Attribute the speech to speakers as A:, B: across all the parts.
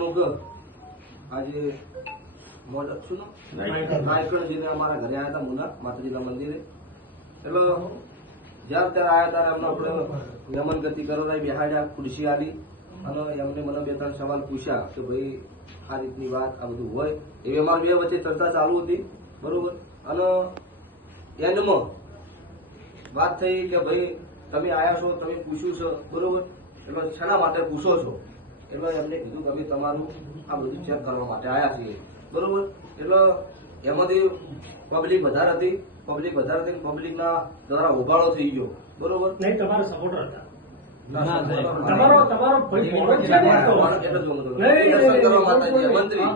A: કહેવાનું ઘર આજે શું નાયકણ. જઈને અમારા ઘરે આવ્યા હતા મુના માતાજીના મંદિરે. એટલે જ્યાં ત્યારે આવ્યા ત્યારે એમને આપણે યમન ગતિ કરાવડાવી બેહાડ્યા ખુરશી આવી અને એમને મને બે ત્રણ સવાલ પૂછ્યા કે ભાઈ આ રીતની વાત આ બધું હોય. એવી અમારી બે વચ્ચે ચર્ચા ચાલુ હતી. બરોબર? અને એન્ડમાં વાત થઈ કે ભાઈ તમે આયા છો તમે પૂછ્યું છે. બરોબર? એટલે શેના માટે પૂછો છો? એટલે એમને કીધું કે અમે તમારું આ બધું ચેક કરવા માટે આયા છીએ. બરોબર? એટલે એમાંથી પબ્લિક વધારે હતી પબ્લિક વધારે હતી પબ્લિકના દ્વારા ઉભાળો થઈ ગયો. બરોબર?
B: નહીં તમારા સપોર્ટર હતા. તમારો.
A: મંત્રી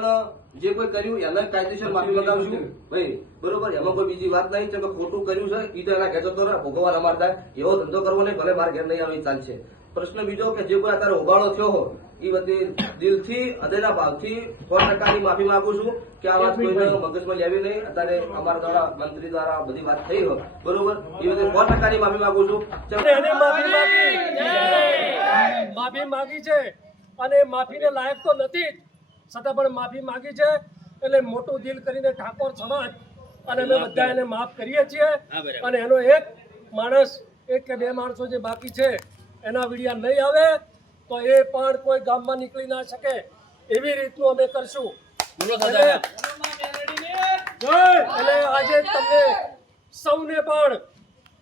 B: ના
A: જે કોઈ કર્યું એને કાયદેસર માફી મંગાવશું ભાઈ બરોબર એમાં કોઈ બીજી વાત નહીં કે ખોટું કર્યું છે. ઈ તો એના ઘેર જતો રહે ભોગવવા અમાર થાય એવો ધંધો કરવો નહીં ભલે મારા ઘેર નહીં આવે ચાલશે પ્રશ્ન બીજો કે જે કોઈ અત્યારે ઉબાળો થયો હો એ બધી દિલથી હૃદયના ભાવથી સો ટકાની માફી માંગુ છું કે આ વાત કોઈને મગજમાં લેવી નહીં. અત્યારે અમારા દ્વારા મંત્રી દ્વારા બધી વાત થઈ હોય. બરોબર? એ બધી સો ટકાની માફી માંગુ છું.
B: અને માફી માંગી. માફી માંગી છે. અને માફીને લાયક તો નથી. છતાં પણ માફી માંગી છે. એટલે મોટું દિલ કરીને ઠાકોર સમાજ અને અમે બધા એને માફ કરીએ છીએ. અને એનો એક માણસ એક કે બે માણસો જે બાકી છે એના વિડિયા નહીં આવે તો એ પણ કોઈ ગામમાં નીકળી ના શકે. એવી રીતનું અમે કરશું. એટલે એટલે આજે તમને સૌને પણ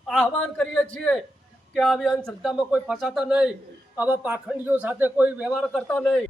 B: આહવાન કરીએ છીએ કે આવી અંધશ્રદ્ધામાં કોઈ ફસાતા નહીં. આવા પાખંડીઓ સાથે કોઈ વ્યવહાર કરતા નહીં.